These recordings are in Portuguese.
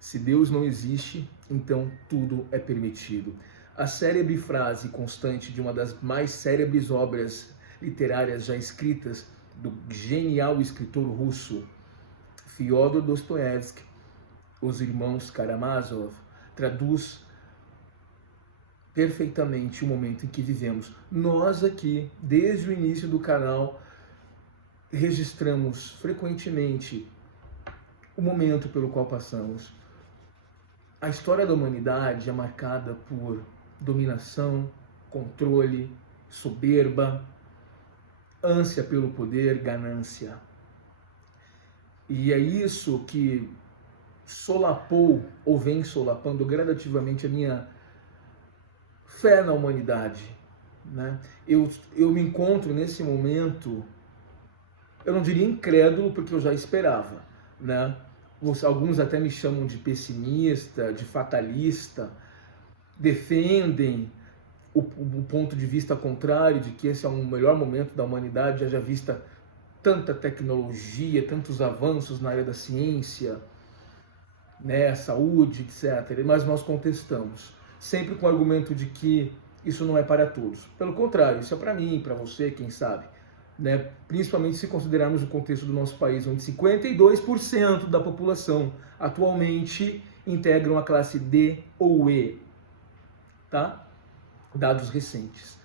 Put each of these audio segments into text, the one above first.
Se Deus não existe, então tudo é permitido. A célebre frase constante de uma das mais célebres obras literárias já escritas, do genial escritor russo Fyodor Dostoiévski, Os Irmãos Karamazov, traduz perfeitamente o momento em que vivemos. Nós aqui, desde o início do canal, registramos frequentemente o momento pelo qual passamos. A história da humanidade é marcada por dominação, controle, soberba, ânsia pelo poder, ganância. E é isso que solapou ou vem solapando gradativamente a minha fé na humanidade, né? Eu me encontro nesse momento, eu não diria incrédulo, porque eu já esperava, né? Alguns até me chamam de pessimista, de fatalista, defendem o ponto de vista contrário, de que esse é o melhor momento da humanidade, haja vista tanta tecnologia, tantos avanços na área da ciência, né, saúde, etc. Mas nós contestamos, sempre com o argumento de que isso não é para todos. Pelo contrário, isso é para mim, para você, quem sabe. Né? Principalmente se considerarmos o contexto do nosso país, onde 52% da população atualmente integram a classe D ou E. Tá? Dados recentes.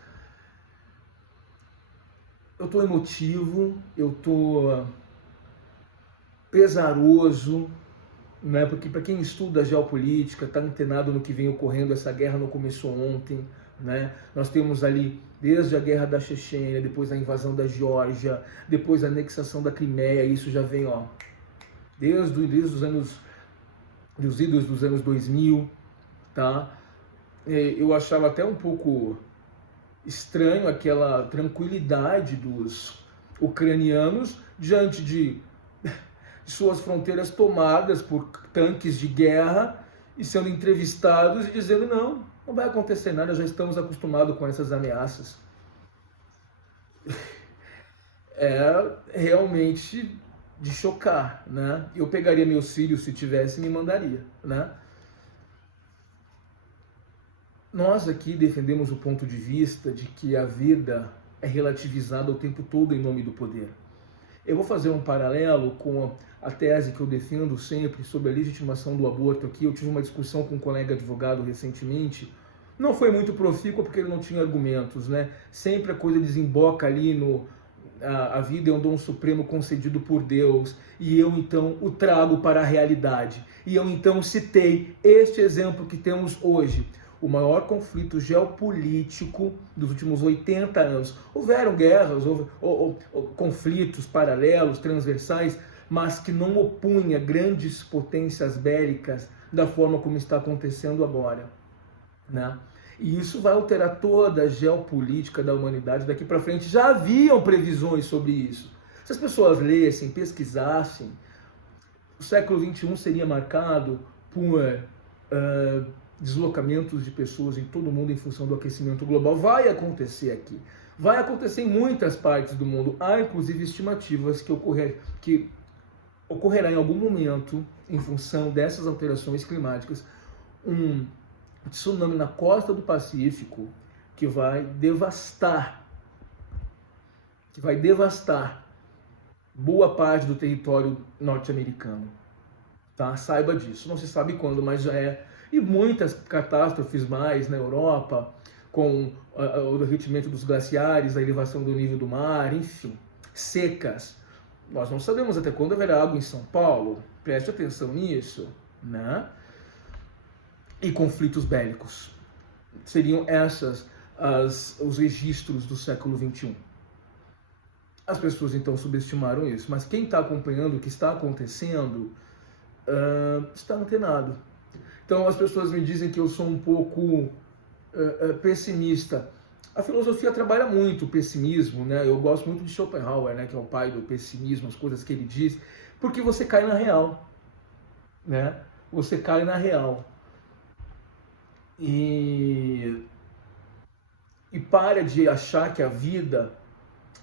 Eu estou emotivo, eu estou pesaroso, né? Porque para quem estuda geopolítica, está antenado no que vem ocorrendo, essa guerra não começou ontem, né? Nós temos ali, desde a guerra da Chechênia, depois a invasão da Geórgia, depois a anexação da Crimeia, isso já vem, ó, desde os anos, dos idos dos anos 2000, tá? Eu achava até um pouco estranho aquela tranquilidade dos ucranianos diante de suas fronteiras tomadas por tanques de guerra e sendo entrevistados e dizendo não vai acontecer nada, já estamos acostumados com essas ameaças. É realmente de chocar, né? Eu pegaria meus filhos, se tivesse, e me mandaria, né? Nós aqui defendemos o ponto de vista de que a vida é relativizada o tempo todo em nome do poder. Eu vou fazer um paralelo com a tese que eu defendo sempre sobre a legitimação do aborto aqui. Eu tive uma discussão com um colega advogado recentemente. Não foi muito profícua porque ele não tinha argumentos, né? Sempre a coisa desemboca ali no... A vida é um dom supremo concedido por Deus, e eu então o trago para a realidade. E eu então citei este exemplo que temos hoje. O maior conflito geopolítico dos últimos 80 anos. Houveram guerras, houve conflitos paralelos, transversais, mas que não opunha grandes potências bélicas da forma como está acontecendo agora, né? E isso vai alterar toda a geopolítica da humanidade daqui para frente. Já haviam previsões sobre isso. Se as pessoas lessem, pesquisassem, o século XXI seria marcado por deslocamentos de pessoas em todo o mundo em função do aquecimento global. Vai acontecer aqui. Vai acontecer em muitas partes do mundo. Há, inclusive, estimativas que ocorrerá em algum momento, em função dessas alterações climáticas, um tsunami na costa do Pacífico que vai devastar boa parte do território norte-americano. Tá? Saiba disso. Não se sabe quando, mas já é. E muitas catástrofes mais na Europa, com o derretimento dos glaciares, a elevação do nível do mar, enfim, secas. Nós não sabemos até quando haverá água em São Paulo, preste atenção nisso, né? E conflitos bélicos. Seriam os registros do século XXI. As pessoas então subestimaram isso, mas quem está acompanhando o que está acontecendo está antenado. Então as pessoas me dizem que eu sou um pouco pessimista. A filosofia trabalha muito o pessimismo, né? Eu gosto muito de Schopenhauer, né? Que é o pai do pessimismo, as coisas que ele diz, porque você cai na real, né? Você cai na real. E para de achar que a vida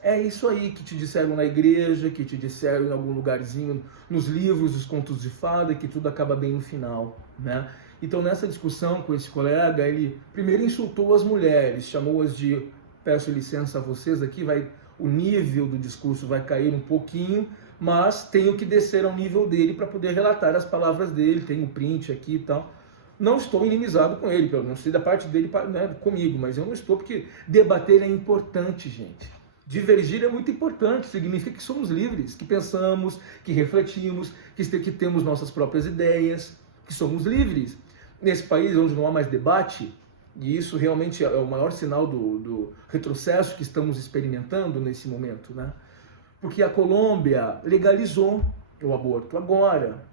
É isso aí que te disseram na igreja, que te disseram em algum lugarzinho, nos livros, os contos de fada, que tudo acaba bem no final, né? Então, nessa discussão com esse colega, ele primeiro insultou as mulheres, chamou-as de, peço licença a vocês aqui, o nível do discurso vai cair um pouquinho, mas tenho que descer ao nível dele para poder relatar as palavras dele, tem um print aqui e tal. Não estou inimizado com ele, pelo menos sei da parte dele, né, comigo, mas eu não estou, porque debater é importante, gente. Divergir é muito importante, significa que somos livres, que pensamos, que refletimos, que temos nossas próprias ideias, que somos livres. Nesse país onde não há mais debate, e isso realmente é o maior sinal do retrocesso que estamos experimentando nesse momento, né? Porque a Colômbia legalizou o aborto agora.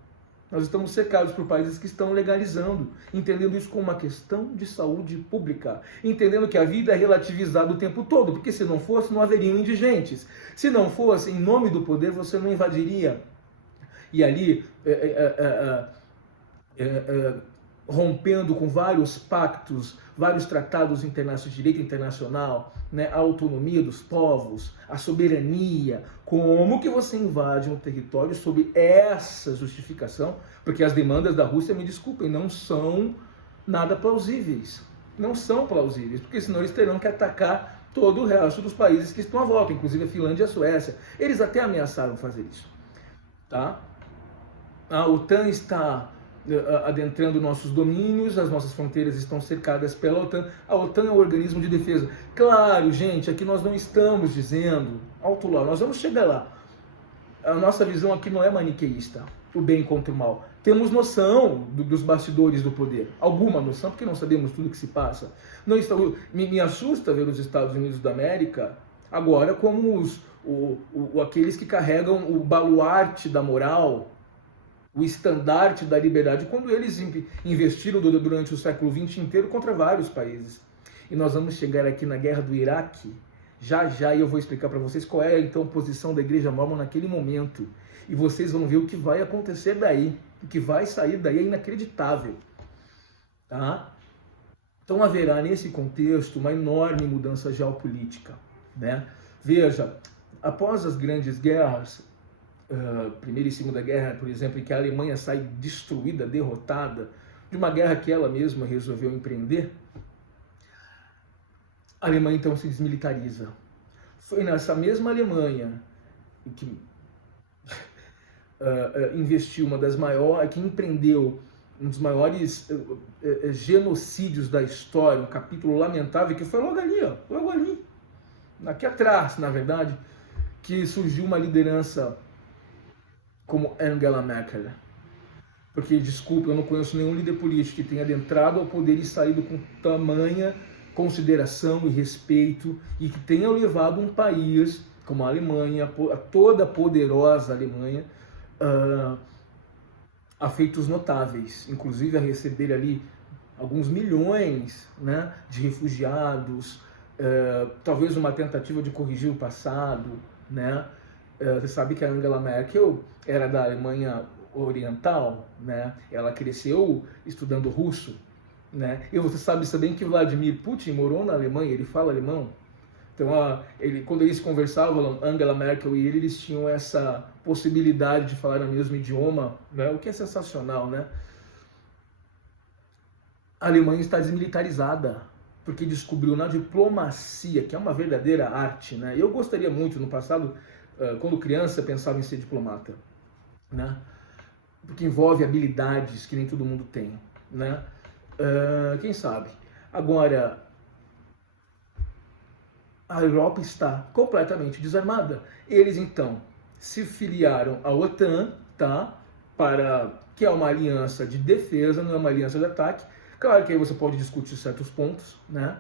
Nós estamos cercados por países que estão legalizando, entendendo isso como uma questão de saúde pública, entendendo que a vida é relativizada o tempo todo, porque se não fosse, não haveriam indigentes. Se não fosse, em nome do poder, você não invadiria. E ali, rompendo com vários pactos, vários tratados internacionais, de direito internacional, né, a autonomia dos povos, a soberania, como que você invade um território sob essa justificação? Porque as demandas da Rússia, me desculpem, não são nada plausíveis. Não são plausíveis, porque senão eles terão que atacar todo o resto dos países que estão à volta, inclusive a Finlândia e a Suécia. Eles até ameaçaram fazer isso. Tá? A OTAN está adentrando nossos domínios, as nossas fronteiras estão cercadas pela OTAN. A OTAN é um organismo de defesa. Claro, gente, aqui nós não estamos dizendo, alto lá, nós vamos chegar lá. A nossa visão aqui não é maniqueísta, o bem contra o mal. Temos noção dos bastidores do poder, alguma noção, porque não sabemos tudo o que se passa. Não estamos, me assusta ver os Estados Unidos da América agora como aqueles que carregam o baluarte da moral, o estandarte da liberdade, quando eles investiram durante o século XX inteiro contra vários países. E nós vamos chegar aqui na guerra do Iraque, já eu vou explicar para vocês qual é então a posição da Igreja Mórmon naquele momento. E vocês vão ver o que vai acontecer daí, o que vai sair daí é inacreditável. Tá? Então haverá nesse contexto uma enorme mudança geopolítica, né? Veja, após as grandes guerras, Primeira e Segunda Guerra, por exemplo, em que a Alemanha sai destruída, derrotada, de uma guerra que ela mesma resolveu empreender, a Alemanha então se desmilitariza. Foi nessa mesma Alemanha que investiu uma das maiores, que empreendeu um dos maiores genocídios da história, um capítulo lamentável, que foi logo ali, aqui atrás, na verdade, que surgiu uma liderança como Angela Merkel. Porque, desculpa, eu não conheço nenhum líder político que tenha adentrado ao poder e saído com tamanha consideração e respeito e que tenha levado um país como a Alemanha, a toda poderosa Alemanha, a feitos notáveis, inclusive a receber ali alguns milhões, né, de refugiados, talvez uma tentativa de corrigir o passado, né? Você sabe que a Angela Merkel era da Alemanha Oriental, né? Ela cresceu estudando russo, né? E você sabe também que Vladimir Putin morou na Alemanha, ele fala alemão. Então, quando eles conversavam, Angela Merkel e eles tinham essa possibilidade de falar o mesmo idioma, né? O que é sensacional, né? A Alemanha está desmilitarizada, porque descobriu na diplomacia, que é uma verdadeira arte, né? Eu gostaria muito, no passado, quando criança, pensava em ser diplomata, né? Porque envolve habilidades que nem todo mundo tem, né? Quem sabe? Agora, a Europa está completamente desarmada. Eles, então, se filiaram à OTAN, tá? Que é uma aliança de defesa, não é uma aliança de ataque. Claro que aí você pode discutir certos pontos, né?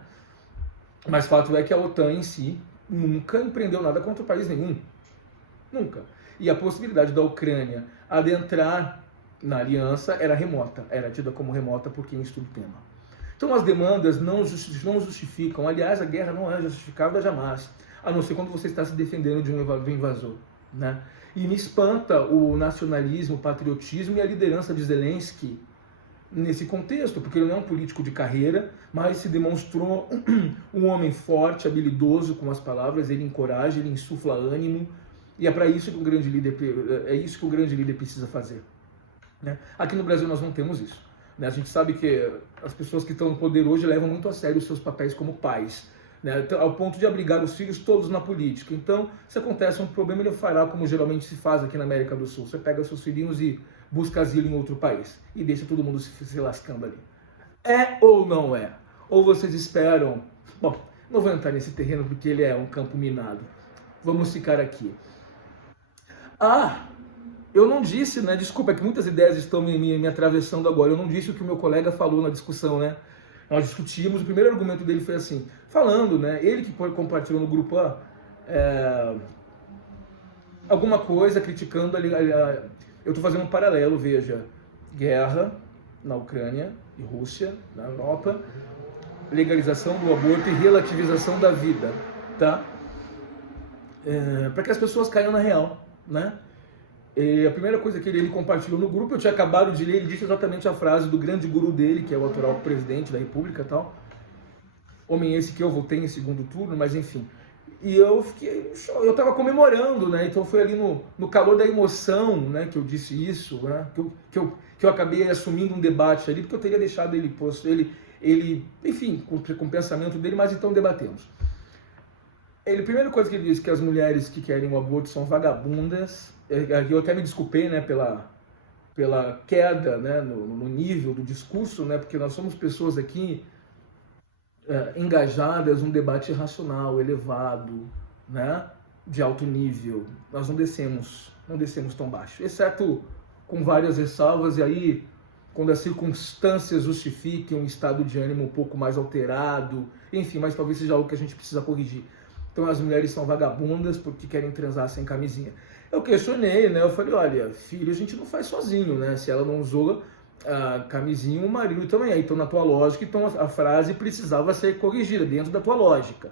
Mas fato é que a OTAN em si nunca empreendeu nada contra país nenhum. Nunca. E a possibilidade da Ucrânia adentrar na aliança era remota, era tida como remota por quem estuda o tema. Então as demandas não justificam, aliás, a guerra não é justificável jamais, a não ser quando você está se defendendo de um invasor, né? E me espanta o nacionalismo, o patriotismo e a liderança de Zelensky nesse contexto, porque ele não é um político de carreira, mas se demonstrou um homem forte, habilidoso com as palavras, ele encoraja, ele insufla ânimo, e é para isso que o grande líder, precisa fazer. Né? Aqui no Brasil nós não temos isso. Né? A gente sabe que as pessoas que estão no poder hoje levam muito a sério os seus papéis como pais, né? Ao ponto de abrigar os filhos todos na política. Então, se acontece um problema, ele fará como geralmente se faz aqui na América do Sul. Você pega seus filhinhos e busca asilo em outro país e deixa todo mundo se lascando ali. É ou não é? Ou vocês esperam... Bom, não vou entrar nesse terreno porque ele é um campo minado. Vamos ficar aqui. Eu não disse, né? Desculpa, é que muitas ideias estão me atravessando agora. Eu não disse o que o meu colega falou na discussão, né? Nós discutimos, o primeiro argumento dele foi assim, falando, né? Ele que compartilhou no grupo alguma coisa, criticando eu estou fazendo um paralelo, veja, guerra na Ucrânia e Rússia, na Europa, legalização do aborto e relativização da vida, tá? Para que as pessoas caiam na real, né? E a primeira coisa que ele compartilhou no grupo, eu tinha acabado de ler, ele disse exatamente a frase do grande guru dele, que é o atual presidente da República e tal. Homem esse que eu votei em segundo turno, mas enfim. E eu estava comemorando, né? Então foi ali no calor da emoção, né, que eu disse isso, né? Que eu acabei assumindo um debate ali, porque eu teria deixado ele posto, enfim, com o pensamento dele, mas então debatemos. A primeira coisa que ele disse, que as mulheres que querem o aborto são vagabundas. Eu até me desculpei, né, pela queda, né, no nível do discurso, né, porque nós somos pessoas aqui engajadas num debate racional, elevado, né, de alto nível. Nós não descemos tão baixo, exceto com várias ressalvas, e aí, quando as circunstâncias justifiquem um estado de ânimo um pouco mais alterado, enfim, mas talvez seja algo que a gente precisa corrigir. Então as mulheres são vagabundas porque querem transar sem camisinha. Eu questionei, né? Eu falei, olha, filho a gente não faz sozinho, né? Se ela não usou a camisinha, o marido também. Então, na tua lógica, então a frase precisava ser corrigida dentro da tua lógica.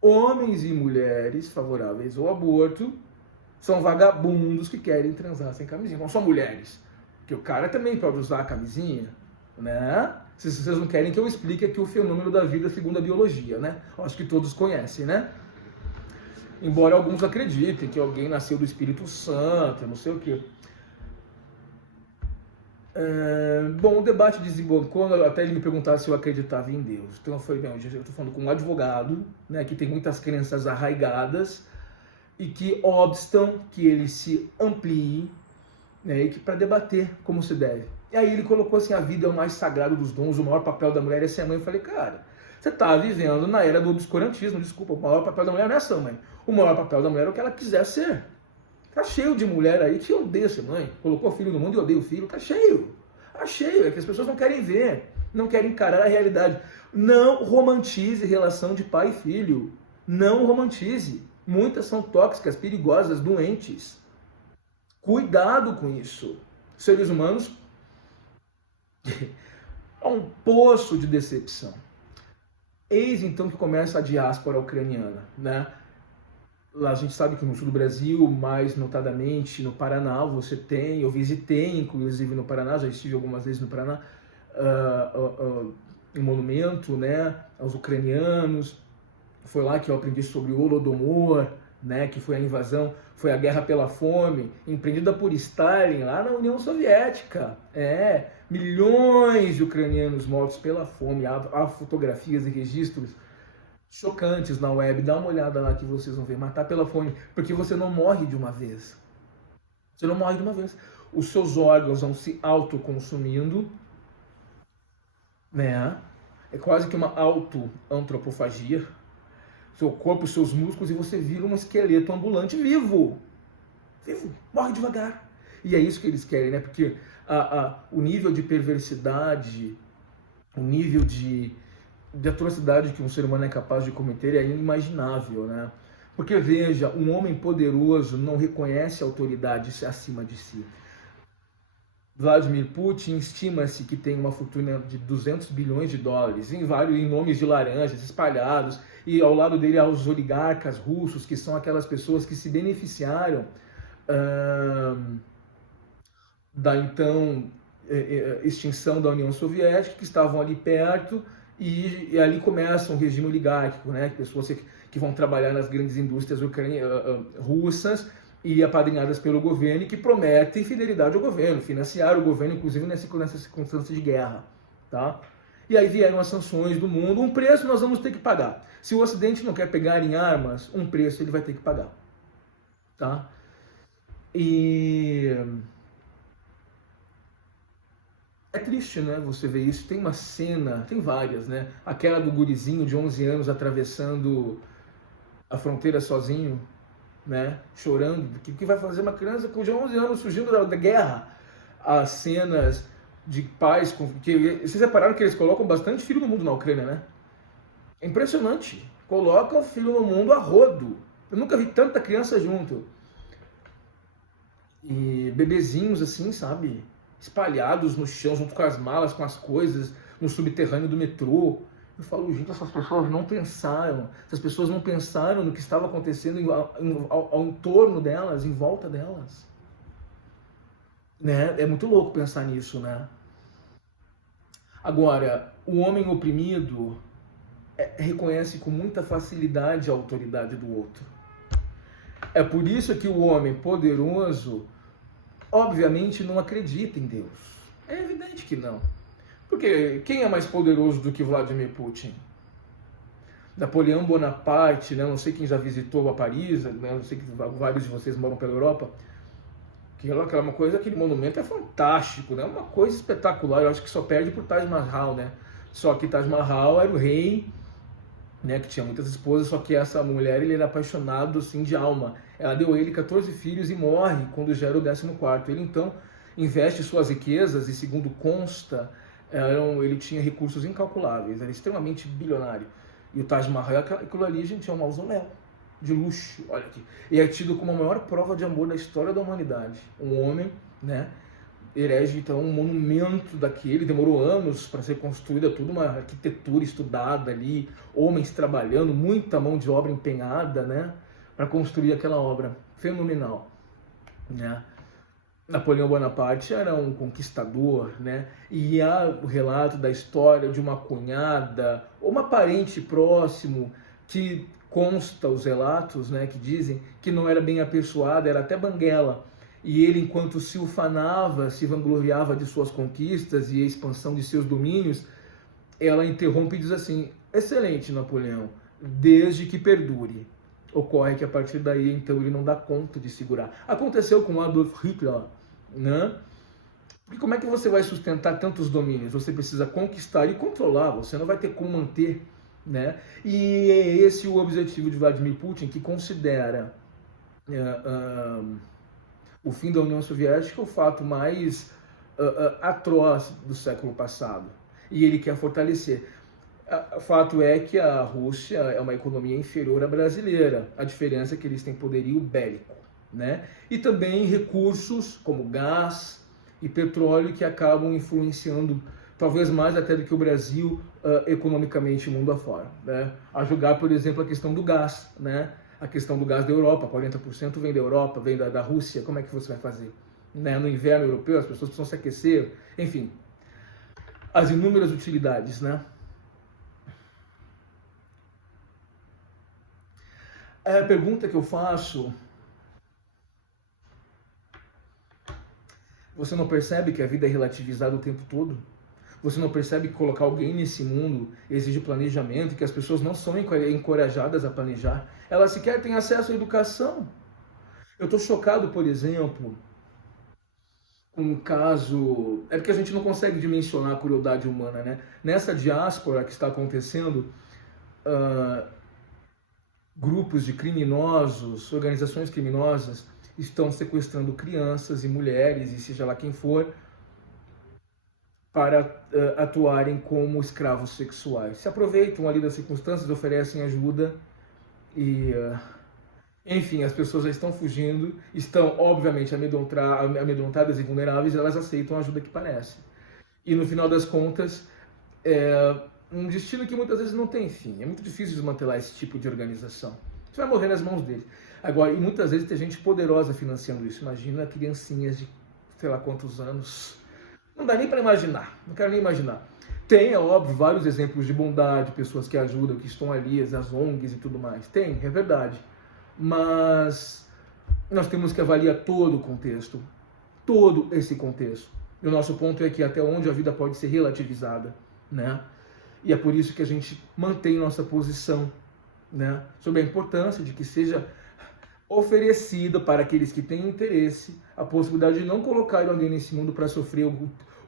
Homens e mulheres favoráveis ao aborto são vagabundos que querem transar sem camisinha. Não são mulheres. Porque o cara também pode usar a camisinha, né? Se vocês não querem que eu explique aqui o fenômeno da vida segundo a biologia, né? Acho que todos conhecem, né? Embora alguns acreditem que alguém nasceu do Espírito Santo, não sei o quê. Bom, o debate desembocou até ele me perguntar se eu acreditava em Deus. Então eu falei, eu estou falando com um advogado, né, que tem muitas crenças arraigadas e que obstam que ele se amplie, né, e que para debater como se deve. E aí ele colocou assim, a vida é o mais sagrado dos dons, o maior papel da mulher é ser mãe. Eu falei, cara, você está vivendo na era do obscurantismo, desculpa, o maior papel da mulher não é ser mãe. O maior papel da mulher é o que ela quiser ser. Tá cheio de mulher aí que odeia ser mãe, colocou filho no mundo e odeia o filho, tá cheio. Tá cheio, é que as pessoas não querem ver, não querem encarar a realidade. Não romantize relação de pai e filho, não romantize. Muitas são tóxicas, perigosas, doentes. Cuidado com isso. Seres humanos é um poço de decepção. Eis então que começa a diáspora ucraniana, né? Lá a gente sabe que no sul do Brasil, mais notadamente no Paraná, você tem, eu visitei inclusive no Paraná, já estive algumas vezes no Paraná, um monumento, né, aos ucranianos. Foi lá que eu aprendi sobre o Holodomor, né, que foi a invasão, foi a guerra pela fome, empreendida por Stalin lá na União Soviética. Milhões de ucranianos mortos pela fome, há fotografias e registros chocantes na web, dá uma olhada lá que vocês vão ver, matar pela fome, porque você não morre de uma vez. Você não morre de uma vez. Os seus órgãos vão se autoconsumindo, né? É quase que uma auto-antropofagia. Seu corpo, seus músculos, e você vira um esqueleto ambulante vivo. Vivo, morre devagar. E é isso que eles querem, né? Porque o nível de perversidade, o nível de atrocidade que um ser humano é capaz de cometer é inimaginável, né? Porque veja, um homem poderoso não reconhece a autoridade acima de si. Vladimir Putin estima-se que tem uma fortuna de 200 bilhões de dólares, em nomes de laranjas espalhados, e ao lado dele há os oligarcas russos, que são aquelas pessoas que se beneficiaram da então extinção da União Soviética, que estavam ali perto, e ali começa um regime oligárquico, né? Pessoas que vão trabalhar nas grandes indústrias russas e apadrinhadas pelo governo, e que prometem fidelidade ao governo, financiar o governo, inclusive nessa circunstância de guerra. Tá? E aí vieram as sanções do mundo, um preço nós vamos ter que pagar. Se o Ocidente não quer pegar em armas, um preço ele vai ter que pagar. Tá? E é triste, né, você ver isso. Tem uma cena, tem várias, né? Aquela do gurizinho de 11 anos atravessando a fronteira sozinho, né? Chorando. O que vai fazer uma criança com 11 anos fugindo da guerra? As cenas de pais... Vocês repararam que eles colocam bastante filho no mundo na Ucrânia, né? É impressionante. Colocam filho no mundo a rodo. Eu nunca vi tanta criança junto. E bebezinhos assim, sabe? Espalhados no chão, junto com as malas, com as coisas, no subterrâneo do metrô. Eu falo, gente, essas pessoas não pensaram. Essas pessoas não pensaram no que estava acontecendo ao entorno delas, em volta delas. Né? É muito louco pensar nisso, né? Agora, o homem oprimido reconhece com muita facilidade a autoridade do outro. É por isso que o homem poderoso, obviamente, não acredita em Deus. É evidente que não. Porque quem é mais poderoso do que Vladimir Putin? Napoleão Bonaparte, né? Não sei quem já visitou a Paris, né? Não sei que vários de vocês moram pela Europa. Aquela coisa, aquele monumento é fantástico, né? Uma coisa espetacular. Eu acho que só perde por Taj Mahal, né? Só que Taj Mahal era o rei, né? Que tinha muitas esposas, só que essa mulher, ele era apaixonado, assim, de alma. Ela deu a ele 14 filhos e morre quando já era o 14º. Ele, então, investe suas riquezas e, segundo consta, ele tinha recursos incalculáveis, era extremamente bilionário. E o Taj Mahal, aquilo ali, gente, é um mausoléu de luxo, olha aqui. E é tido como a maior prova de amor da história da humanidade. Um homem, né, erege, então, um monumento daquele, demorou anos para ser construída, toda uma arquitetura estudada ali, homens trabalhando, muita mão de obra empenhada, né, para construir aquela obra fenomenal, né. Napoleão Bonaparte era um conquistador, né? E há o relato da história de uma cunhada ou uma parente próximo que consta os relatos, né? Que dizem que não era bem apessoada, era até banguela. E ele, enquanto se ufanava, se vangloriava de suas conquistas e a expansão de seus domínios, ela interrompe e diz assim: excelente, Napoleão, desde que perdure. Ocorre que a partir daí, então, ele não dá conta de segurar. Aconteceu com Adolf Hitler, né? E como é que você vai sustentar tantos domínios? Você precisa conquistar e controlar, você não vai ter como manter, né? E é esse o objetivo de Vladimir Putin, que considera o fim da União Soviética o fato mais atroz do século passado. E ele quer fortalecer. O fato é que a Rússia é uma economia inferior à brasileira. A diferença é que eles têm poderio bélico, né? E também recursos como gás e petróleo que acabam influenciando, talvez mais até do que o Brasil, economicamente, mundo afora, né? A julgar, por exemplo, a questão do gás, né? A questão do gás da Europa, 40% vem da Europa, vem da Rússia. Como é que você vai fazer? Né? No inverno europeu, as pessoas precisam se aquecer, enfim. As inúmeras utilidades, né? A pergunta que eu faço: você não percebe que a vida é relativizada o tempo todo? Você não percebe que colocar alguém nesse mundo exige planejamento, que as pessoas não são encorajadas a planejar? Elas sequer têm acesso à educação. Eu estou chocado, por exemplo, com um caso... É porque a gente não consegue dimensionar a crueldade humana, né? Nessa diáspora que está acontecendo... grupos de criminosos, organizações criminosas, estão sequestrando crianças e mulheres, e seja lá quem for, para atuarem como escravos sexuais. Se aproveitam ali das circunstâncias, oferecem ajuda e... enfim, as pessoas já estão fugindo, estão, obviamente, amedrontadas e vulneráveis, elas aceitam a ajuda que parece. E, no final das contas, um destino que muitas vezes não tem fim. É muito difícil desmantelar esse tipo de organização. Você vai morrer nas mãos deles. Agora, e muitas vezes tem gente poderosa financiando isso. Imagina criancinhas de sei lá quantos anos, Não dá nem para imaginar, não quero nem imaginar. Tem, é óbvio, vários exemplos de bondade, pessoas que ajudam, que estão ali, as ONGs e tudo mais. Tem, é verdade. Mas nós temos que avaliar todo o contexto, todo esse contexto. E o nosso ponto é que até onde a vida pode ser relativizada, né? E é por isso que a gente mantém nossa posição, né, sobre a importância de que seja oferecida para aqueles que têm interesse a possibilidade de não colocar alguém nesse mundo para sofrer.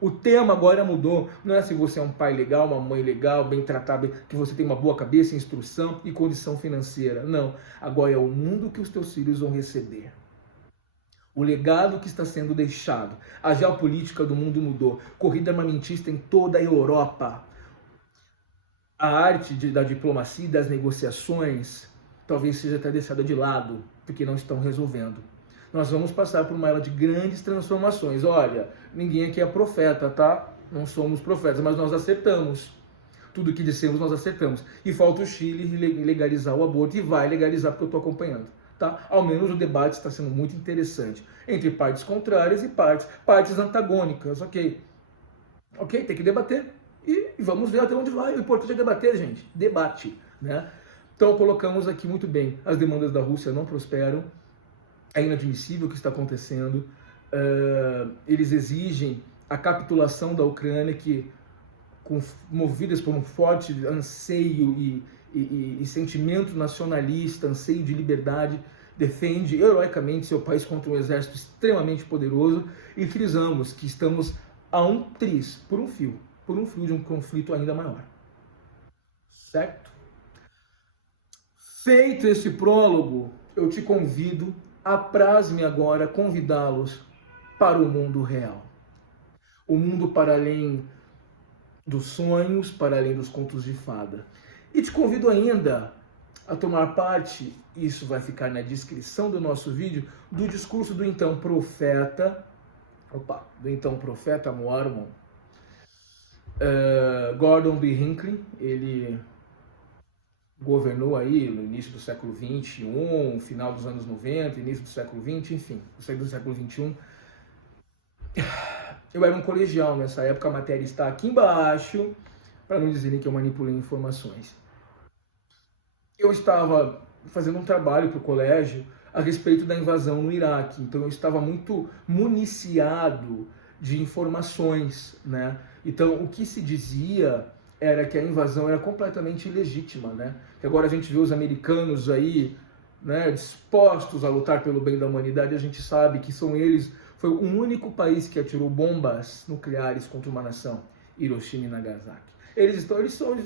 O tema agora mudou, não é se você é um pai legal, uma mãe legal, bem tratado, que você tem uma boa cabeça, instrução e condição financeira. Não, agora é o mundo que os teus filhos vão receber. O legado que está sendo deixado. A geopolítica do mundo mudou. Corrida armamentista em toda a Europa. A arte da diplomacia e das negociações talvez seja até deixada de lado, porque não estão resolvendo. Nós vamos passar por uma era de grandes transformações. Olha, ninguém aqui é profeta, tá? Não somos profetas, mas nós acertamos. Tudo que dissemos, nós acertamos. E falta o Chile legalizar o aborto, e vai legalizar, porque eu estou acompanhando. Tá? Ao menos o debate está sendo muito interessante. Entre partes contrárias e partes antagônicas. Ok, tem que debater. E vamos ver até onde vai. O importante é debater, gente. Debate, né? Então colocamos aqui muito bem. As demandas da Rússia não prosperam. É inadmissível o que está acontecendo. Eles exigem a capitulação da Ucrânia, que, movidas por um forte anseio e sentimento nacionalista, anseio de liberdade, defende heroicamente seu país contra um exército extremamente poderoso. E frisamos que estamos a um triz, por um fio de um conflito ainda maior. Certo? Feito esse prólogo, eu te convido, apraz-me agora convidá-los para o mundo real. O mundo para além dos sonhos, para além dos contos de fada. E te convido ainda a tomar parte, isso vai ficar na descrição do nosso vídeo, do discurso do então profeta Mormon, Gordon B. Hinckley. Ele governou aí no início do século XXI, final dos anos 90, início do século XX, enfim, do século XXI. Eu era um colegial nessa época, a matéria está aqui embaixo, para não dizerem que eu manipulei informações. Eu estava fazendo um trabalho para o colégio a respeito da invasão no Iraque, então eu estava muito municiado de informações, né? Então o que se dizia era que a invasão era completamente ilegítima, né? Que agora a gente vê os americanos aí, né, dispostos a lutar pelo bem da humanidade, a gente sabe que foi o único país que atirou bombas nucleares contra uma nação, Hiroshima e Nagasaki. Eles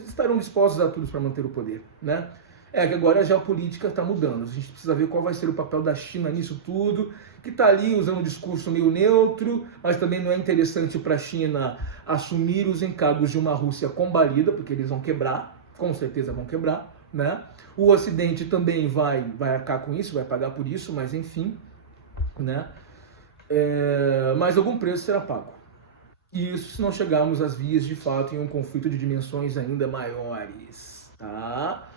estarão dispostos a tudo para manter o poder, né? É que agora a geopolítica está mudando. A gente precisa ver qual vai ser o papel da China nisso tudo, que está ali usando um discurso meio neutro, mas também não é interessante para a China assumir os encargos de uma Rússia combalida, porque eles vão quebrar, com certeza vão quebrar, né? O Ocidente também vai arcar com isso, vai pagar por isso, mas enfim, né? Mas algum preço será pago. E isso se não chegarmos às vias de fato em um conflito de dimensões ainda maiores, tá?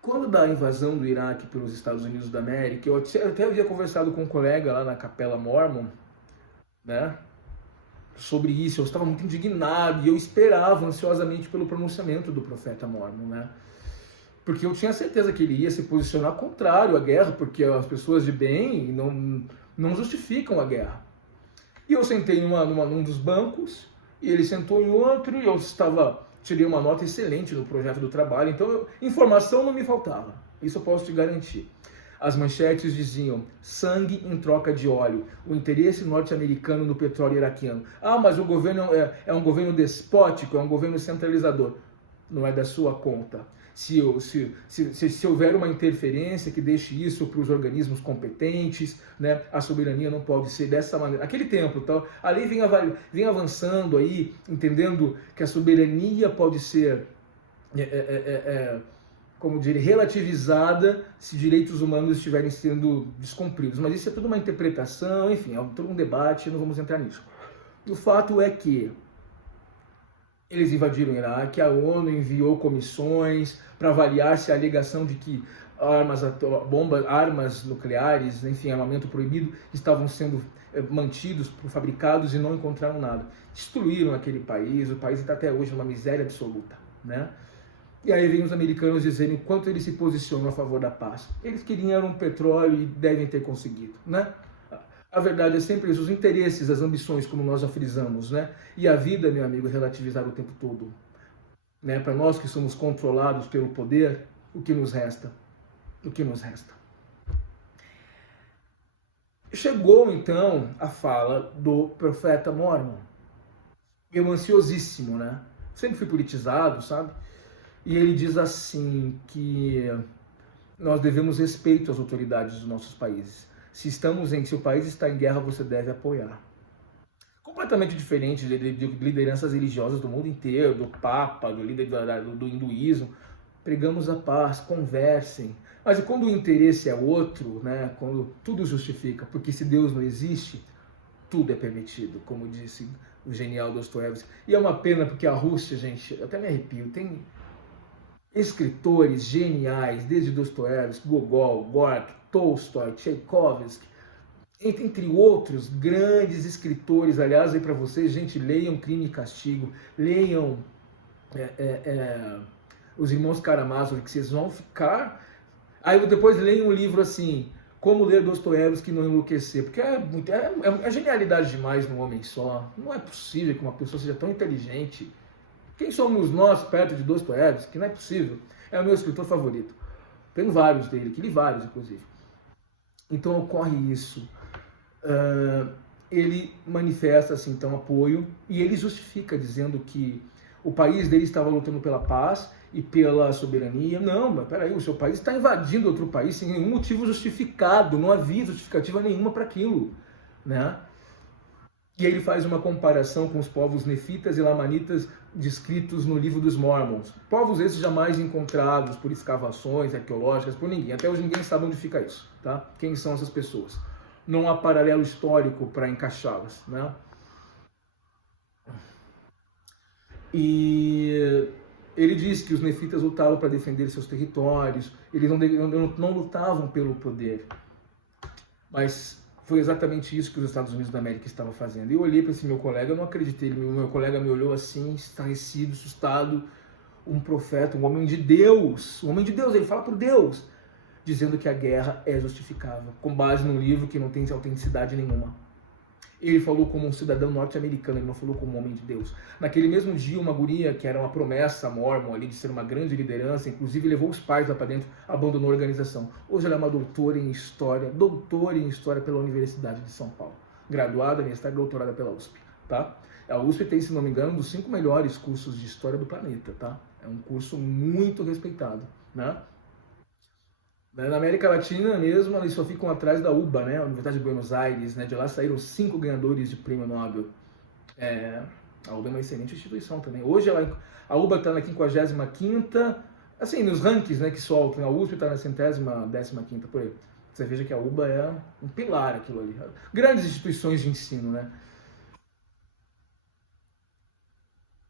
Quando da invasão do Iraque pelos Estados Unidos da América, eu até havia conversado com um colega lá na Capela Mormon, né, sobre isso. Eu estava muito indignado e eu esperava ansiosamente pelo pronunciamento do profeta Mormon, né, porque eu tinha certeza que ele ia se posicionar contrário à guerra, porque as pessoas de bem não justificam a guerra. E eu sentei num dos bancos, e ele sentou em outro, e eu tirei uma nota excelente no projeto do trabalho, então informação não me faltava, isso eu posso te garantir. As manchetes diziam: sangue em troca de óleo, o interesse norte-americano no petróleo iraquiano. Ah, mas o governo é um governo despótico, é um governo centralizador. Não é da sua conta. Se houver uma interferência que deixe isso para os organismos competentes, né, a soberania não pode ser dessa maneira. Naquele tempo, então, a lei vem avançando aí, entendendo que a soberania pode ser, como dizer, relativizada se direitos humanos estiverem sendo descumpridos. Mas isso é tudo uma interpretação, enfim, é todo um debate, não vamos entrar nisso. O fato é que eles invadiram o Iraque, a ONU enviou comissões para avaliar se a alegação de que armas nucleares, enfim, armamento proibido, estavam sendo mantidos, fabricados e não encontraram nada. Destruíram aquele país, o país está até hoje numa miséria absoluta, né? E aí vem os americanos dizendo o quanto eles se posicionam a favor da paz. Eles queriam um petróleo e devem ter conseguido, né? A verdade é sempre isso, os interesses, as ambições, como nós já frisamos, né? E a vida, meu amigo, é relativizada o tempo todo, né? Para nós que somos controlados pelo poder, o que nos resta? O que nos resta? Chegou, então, a fala do profeta Mormon. Eu ansiosíssimo, né? Sempre fui politizado, sabe? E ele diz assim que nós devemos respeito às autoridades dos nossos países. Se o país está em guerra, você deve apoiar. Completamente diferente de lideranças religiosas do mundo inteiro, do Papa, do líder do hinduísmo. Pregamos a paz, conversem. Mas quando o interesse é outro, né, quando tudo justifica, porque se Deus não existe, tudo é permitido, como disse o genial Dostoiévski. E é uma pena porque a Rússia, gente, eu até me arrepio, tem escritores geniais, desde Dostoiévski, Gogol, Gorky, Tolstói, Tchaikovsky, entre outros grandes escritores. Aliás, aí para vocês, gente, leiam Crime e Castigo, leiam os Irmãos Karamazov, que vocês vão ficar... Aí depois leiam um livro assim, Como Ler Dostoiévski e Não Enlouquecer, porque é genialidade demais num homem só. Não é possível que uma pessoa seja tão inteligente. Quem somos nós perto de Dostoiévski? Não é possível. É o meu escritor favorito. Tenho vários dele, que li vários, inclusive. Então ocorre isso. Ele manifesta assim, então, apoio, e ele justifica dizendo que o país dele estava lutando pela paz e pela soberania. Não, mas peraí, o seu país está invadindo outro país sem nenhum motivo justificado, não havia justificativa nenhuma para aquilo, né? E ele faz uma comparação com os povos nefitas e lamanitas descritos no livro dos Mormons. Povos esses jamais encontrados por escavações arqueológicas, por ninguém. Até hoje ninguém sabe onde fica isso, tá? Quem são essas pessoas? Não há paralelo histórico para encaixá-las, né? E ele diz que os nefitas lutavam para defender seus territórios, eles não lutavam pelo poder, mas foi exatamente isso que os Estados Unidos da América estavam fazendo. Eu olhei para esse meu colega, eu não acreditei, meu colega me olhou assim, estarrecido, assustado, um profeta, um homem de Deus, ele fala por Deus, dizendo que a guerra é justificável, com base num livro que não tem autenticidade nenhuma. Ele falou como um cidadão norte-americano, ele não falou como um homem de Deus. Naquele mesmo dia, uma guria, que era uma promessa mormon ali de ser uma grande liderança, inclusive levou os pais lá para dentro, abandonou a organização. Hoje ela é uma doutora em História pela Universidade de São Paulo. Graduada, mestrada e doutorada pela USP, tá? A USP tem, se não me engano, um dos 5 melhores cursos de História do planeta, tá? É um curso muito respeitado, né? Na América Latina mesmo, eles só ficam atrás da UBA, né? A Universidade de Buenos Aires, né? De lá saíram 5 ganhadores de prêmio Nobel. A UBA é uma excelente instituição também. Hoje a UBA está na 55ª, assim, nos rankings, né, que soltam. A USP está na 115ª, por aí. Você veja que a UBA é um pilar aquilo ali. Grandes instituições de ensino, né?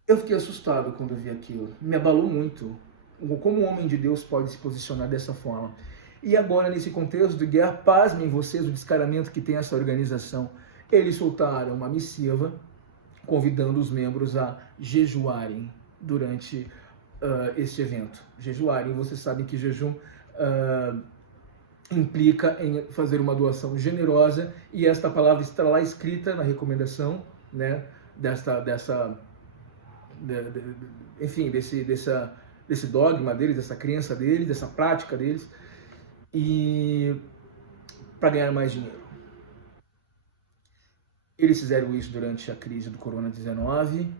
Eu fiquei assustado quando eu vi aquilo. Me abalou muito. Como um homem de Deus pode se posicionar dessa forma? E agora, nesse contexto de guerra, pasmem vocês o descaramento que tem essa organização. Eles soltaram uma missiva convidando os membros a jejuarem durante este evento. Jejuarem, vocês sabem que jejum implica em fazer uma doação generosa, e esta palavra está lá escrita na recomendação, né, desse dogma deles, dessa crença deles, dessa prática deles, e para ganhar mais dinheiro. Eles fizeram isso durante a crise do Corona-19,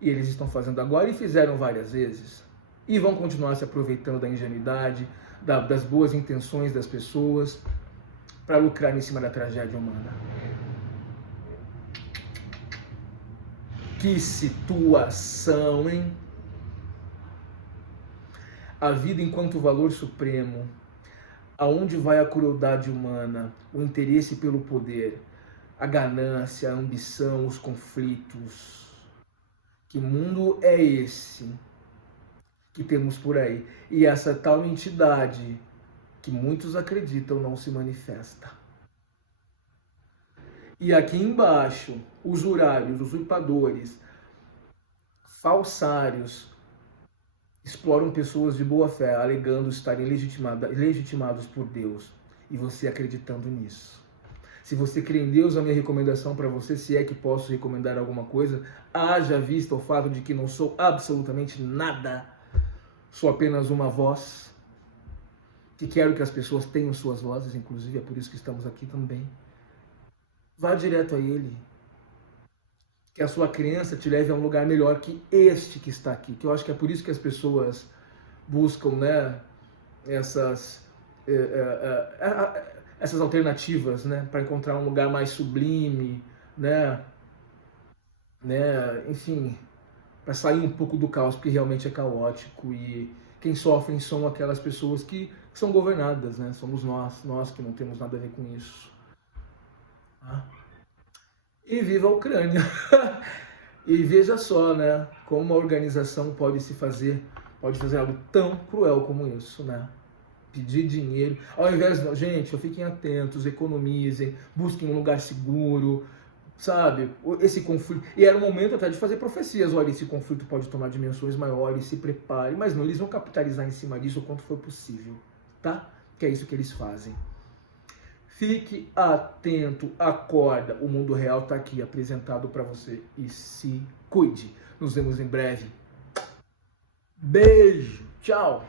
e eles estão fazendo agora e fizeram várias vezes. E vão continuar se aproveitando da ingenuidade, das boas intenções das pessoas, para lucrar em cima da tragédia humana. Que situação, hein? A vida enquanto valor supremo. Aonde vai a crueldade humana, o interesse pelo poder, a ganância, a ambição, os conflitos? Que mundo é esse que temos por aí? E essa tal entidade que muitos acreditam não se manifesta. E aqui embaixo, usurários, usurpadores, falsários, exploram pessoas de boa fé, alegando estarem legitimados por Deus. E você acreditando nisso. Se você crê em Deus, a minha recomendação para você, se é que posso recomendar alguma coisa, haja vista o fato de que não sou absolutamente nada. Sou apenas uma voz, que quero que as pessoas tenham suas vozes, inclusive é por isso que estamos aqui também. Vá direto a Ele. Que a sua crença te leve a um lugar melhor que este que está aqui. Que eu acho que é por isso que as pessoas buscam, né, essas alternativas, né, para encontrar um lugar mais sublime, né, enfim, para sair um pouco do caos, porque realmente é caótico. E quem sofre são aquelas pessoas que são governadas, né? Somos nós que não temos nada a ver com isso. Tá? E viva a Ucrânia! E veja só, né, como uma organização pode fazer algo tão cruel como isso, né? Pedir dinheiro, ao invés de, gente, fiquem atentos, economizem, busquem um lugar seguro, sabe? Esse conflito, e era o momento até de fazer profecias, olha, esse conflito pode tomar dimensões maiores, se prepare, mas não, eles vão capitalizar em cima disso o quanto for possível, tá? Que é isso que eles fazem. Fique atento, acorda, o mundo real está aqui apresentado para você e se cuide. Nos vemos em breve. Beijo, tchau!